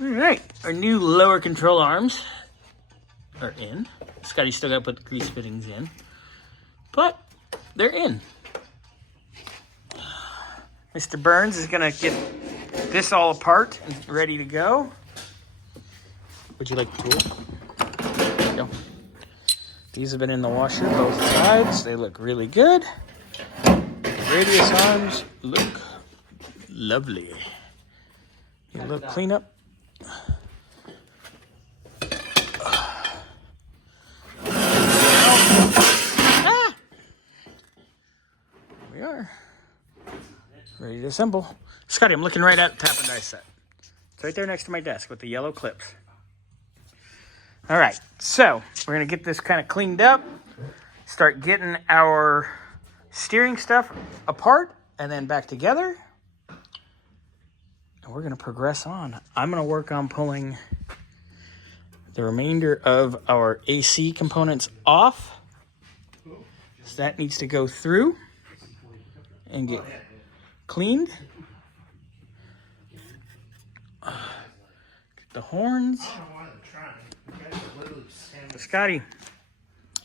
All right, our new lower control arms are in. Scotty's still got to put the grease fittings in, but they're in. Mr. Burns is gonna get this all apart and ready to go. Would you like the tool? There you go. These have been in the washer both sides. They look really good. The radius arms look lovely. A little cleanup. Ah! We are ready to assemble. Scotty, I'm looking right at the tap and die set. It's right there next to my desk with the yellow clips. All right, so we're gonna get this kind of cleaned up, start getting our steering stuff apart and then back together. And we're gonna progress on. I'm gonna work on pulling the remainder of our AC components off. So that needs to go through and get cleaned. Get the horns. So Scotty,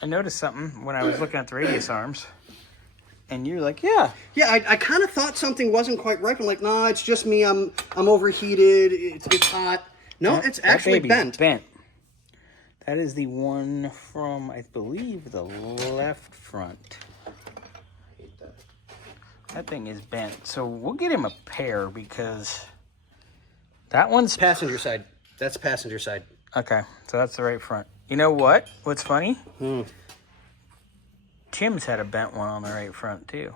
I noticed something when I was looking at the radius arms, and you're like, yeah. Yeah, I kind of thought something wasn't quite right. I'm like, nah, it's just me. I'm overheated. It's hot. No, it's actually bent. That is the one from, I believe, the left front. That thing is bent. So we'll get him a pair because that one's Passenger side. That's passenger side. okay. So that's the right front. You know what? What's funny? Tim's had a bent one on the right front too.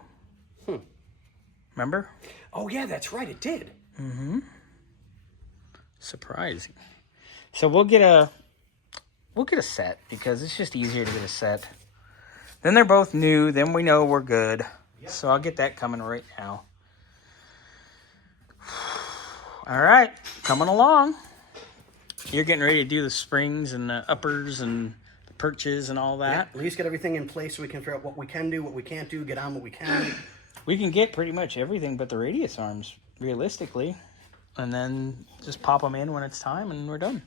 Remember? Oh yeah, that's right. It did. Surprising. So we'll get a set because it's just easier to get a set. Then they're both new. Then we know we're good. Yep. So I'll get that coming right now. All right, coming along. You're getting ready to do the springs and the uppers and the perches and all that. Yeah, at least get everything in place so we can figure out what we can do, what we can't do, get on what we can. We can get pretty much everything but the radius arms, realistically. And then just pop them in when it's time and we're done.